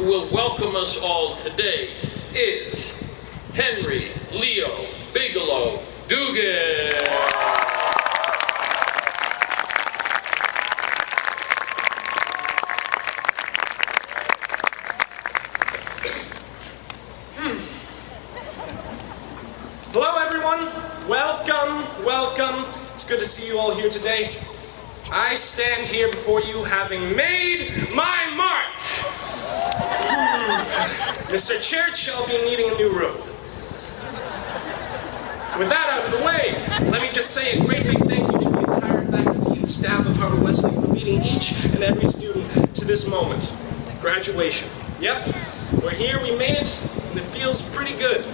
who will welcome us all today is Henry Leo Bigelow Doughan. Hello everyone, welcome. It's good to see you all here today. I stand here before you having made my mark. Mr. Church, I'll be needing a new robe. With that out of the way, let me just say a great big thank you to the entire faculty and staff of Harvard-Westlake for leading each and every student to this moment. Graduation. Yep, we're here, we made it, and it feels pretty good.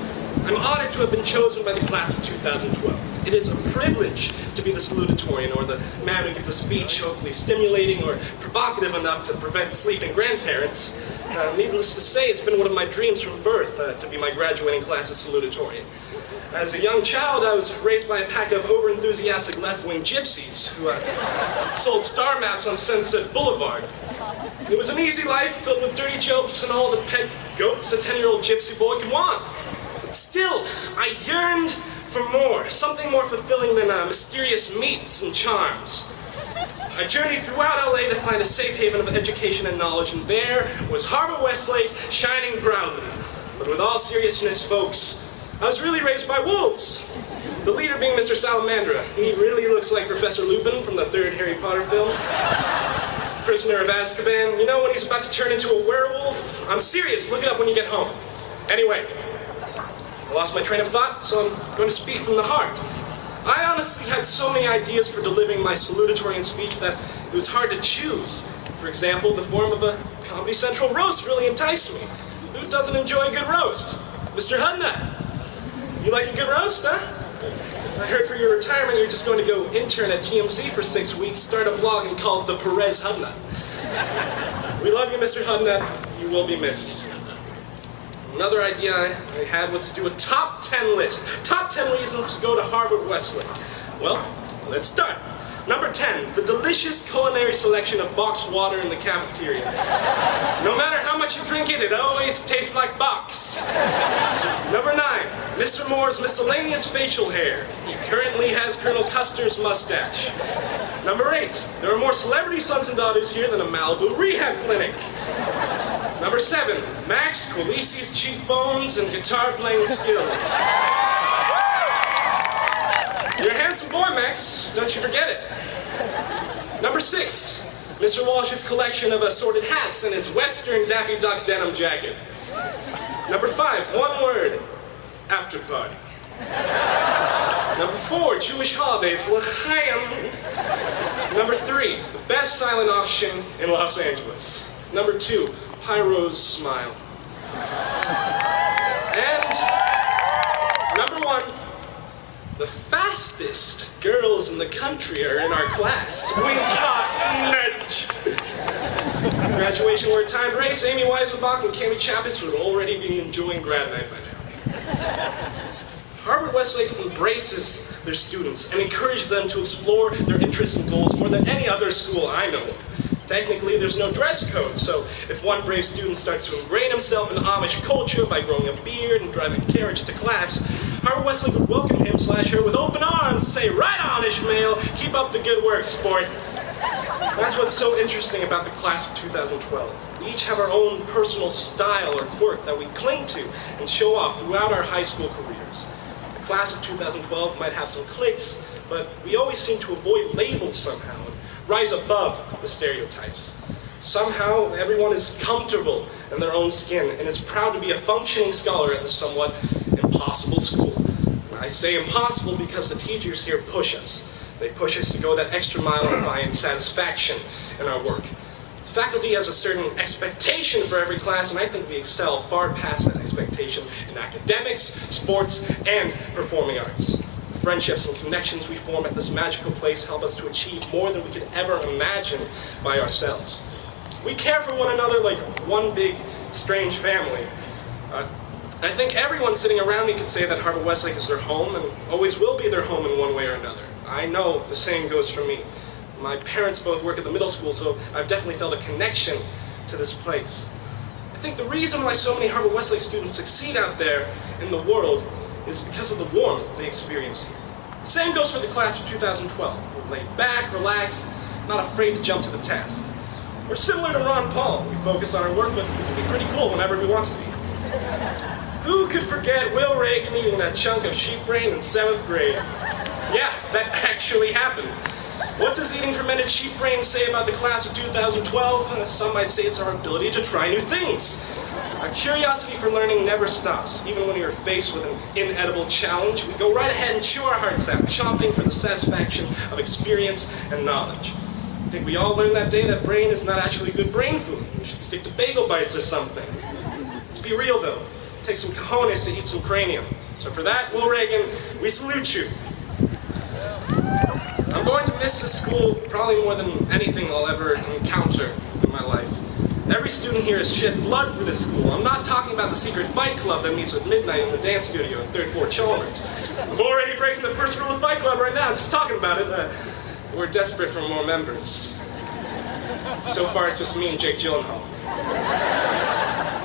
I'm honored to have been chosen by the class of 2012. It is a privilege to be the salutatorian, or the man who gives a speech hopefully stimulating or provocative enough to prevent sleeping grandparents. Needless to say, it's been one of my dreams from birth to be my graduating class of salutatorian. As a young child, I was raised by a pack of over-enthusiastic left-wing gypsies who sold star maps on Sunset Boulevard. It was an easy life filled with dirty jokes and all the pet goats a 10-year-old gypsy boy could want. But still, I yearned for more, something more fulfilling than mysterious meats and charms. I journeyed throughout LA to find a safe haven of education and knowledge, and there was Harvard-Westlake shining proudly. But with all seriousness, folks, I was really raised by wolves. The leader being Mr. Salamandra. He really looks like Professor Lupin from the third Harry Potter film. Prisoner of Azkaban. You know when he's about to turn into a werewolf? I'm serious, look it up when you get home. Anyway, I lost my train of thought, so I'm going to speak from the heart. I honestly had so many ideas for delivering my salutatorian speech that it was hard to choose. For example, the form of a Comedy Central roast really enticed me. Who doesn't enjoy a good roast? Mr. Hudnut, you like a good roast, huh? I heard for your retirement you're just going to go intern at TMZ for 6 weeks, start a blog and call it the Perez Hudnut. We love you, Mr. Hudnut. You will be missed. Another idea I had was to do a top 10 list. Top 10 reasons to go to Harvard-Westlake. Well, let's start. Number 10, the delicious culinary selection of boxed water in the cafeteria. No matter how much you drink it, it always tastes like box. Number 9, Mr. Moore's miscellaneous facial hair. He currently has Colonel Custer's mustache. Number 8, there are more celebrity sons and daughters here than a Malibu rehab clinic. Number 7, Max Colisi's cheekbones and guitar-playing skills. You're a handsome boy, Max. Don't you forget it. Number 6, Mr. Walsh's collection of assorted hats and his Western Daffy Duck denim jacket. Number 5, one word, after party. Number 4, Jewish holidays, l'chaim. Number 3, the best silent auction in Los Angeles. Number 2, Pyro's smile. And number 1, the fastest girls in the country are in our class. We got nudge. Graduation were a timed race. Amy Weisenbach and Cami Chappis would already be enjoying grad night by now. Harvard-Westlake embraces their students and encourages them to explore their interests and goals more than any other school I know of. Technically, there's no dress code, so if one brave student starts to ingrain himself in Amish culture by growing a beard and driving a carriage to class, Harvard-Westlake would welcome him/her with open arms, say, "Right on, Ishmael, keep up the good work, sport." That's what's so interesting about the class of 2012. We each have our own personal style or quirk that we cling to and show off throughout our high school careers. The class of 2012 might have some cliques, but we always seem to avoid labels somehow and rise above the stereotypes. Somehow, everyone is comfortable in their own skin and is proud to be a functioning scholar at this somewhat impossible school. I say impossible because the teachers here push us. They push us to go that extra mile and find satisfaction in our work. The faculty has a certain expectation for every class, and I think we excel far past that expectation in academics, sports, and performing arts. The friendships and connections we form at this magical place help us to achieve more than we could ever imagine by ourselves. We care for one another like one big, strange family. I think everyone sitting around me could say that Harvard-Westlake is their home and always will be their home in one way or another. I know the same goes for me. My parents both work at the middle school, so I've definitely felt a connection to this place. I think the reason why so many Harvard-Westlake students succeed out there in the world is because of the warmth they experience here. The same goes for the class of 2012. We're laid back, relaxed, not afraid to jump to the task. We're similar to Ron Paul. We focus on our work, but we can be pretty cool whenever we want to be. Who could forget Will Reagan eating that chunk of sheep brain in 7th grade? Yeah, that actually happened. What does eating fermented sheep brain say about the class of 2012? Some might say it's our ability to try new things. Our curiosity for learning never stops. Even when we are faced with an inedible challenge, we go right ahead and chew our hearts out, chomping for the satisfaction of experience and knowledge. I think we all learned that day that brain is not actually good brain food. We should stick to bagel bites or something. Let's be real though. Take some cojones to eat some cranium. So for that, Will Reagan, we salute you. I'm going to miss this school probably more than anything I'll ever encounter in my life. Every student here has shed blood for this school. I'm not talking about the secret fight club that meets at midnight in the dance studio at 3rd floor Chalmers. I'm already breaking the first rule of Fight Club right now, just talking about it. We're desperate for more members. So far, it's just me and Jake Gyllenhaal.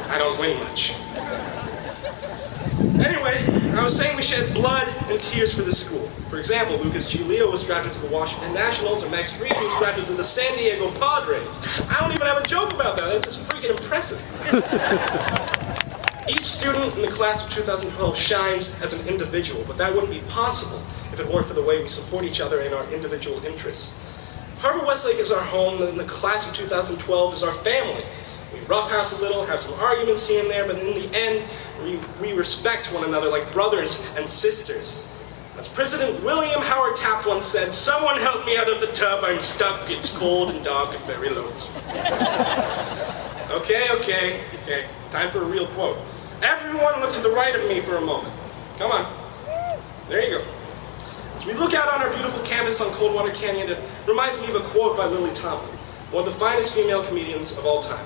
I don't win much. Anyway, I was saying we shed blood and tears for this school. For example, Lucas G. Leo was drafted to the Washington Nationals, and Max Fried was drafted to the San Diego Padres. I don't even have a joke about that. That's just freaking impressive. Each student in the class of 2012 shines as an individual, but that wouldn't be possible if it weren't for the way we support each other in our individual interests. If Harvard-Westlake is our home, then the class of 2012 is our family. We roughhouse a little, have some arguments here and there, but in the end, we respect one another like brothers and sisters. As President William Howard Taft once said, "Someone help me out of the tub, I'm stuck, it's cold and dark and very lonesome." Okay. Time for a real quote. Everyone look to the right of me for a moment. Come on. There you go. As we look out on our beautiful campus on Coldwater Canyon, it reminds me of a quote by Lily Tomlin, one of the finest female comedians of all time.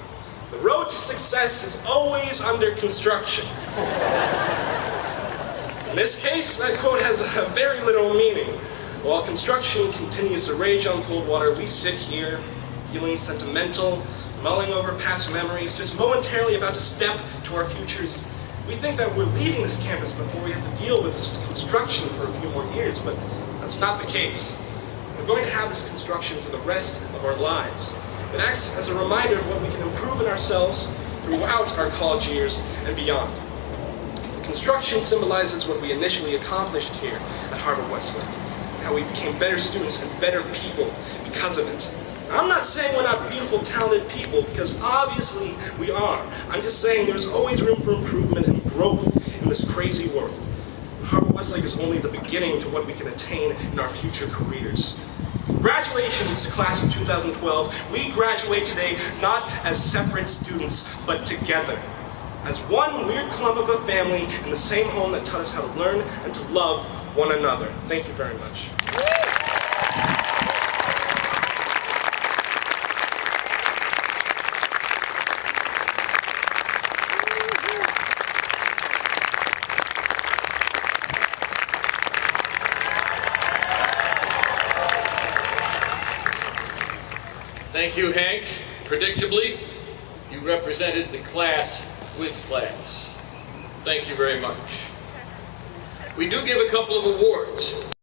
"The road to success is always under construction." In this case, that quote has a very literal meaning. While construction continues to rage on Coldwater, we sit here, feeling sentimental, mulling over past memories, just momentarily about to step to our futures. We think that we're leaving this campus before we have to deal with this construction for a few more years, but that's not the case. We're going to have this construction for the rest of our lives. It acts as a reminder of what we can improve in ourselves throughout our college years and beyond. The construction symbolizes what we initially accomplished here at Harvard-Westlake, how we became better students and better people because of it. I'm not saying we're not beautiful, talented people, because obviously we are. I'm just saying there's always room for improvement and growth in this crazy world. Harvard-Westlake is only the beginning to what we can attain in our future careers. Congratulations to class of 2012. We graduate today not as separate students, but together. As one weird clump of a family in the same home that taught us how to learn and to love one another. Thank you very much. Thank you, Hank. Predictably, you represented the class with class. Thank you very much. We do give a couple of awards.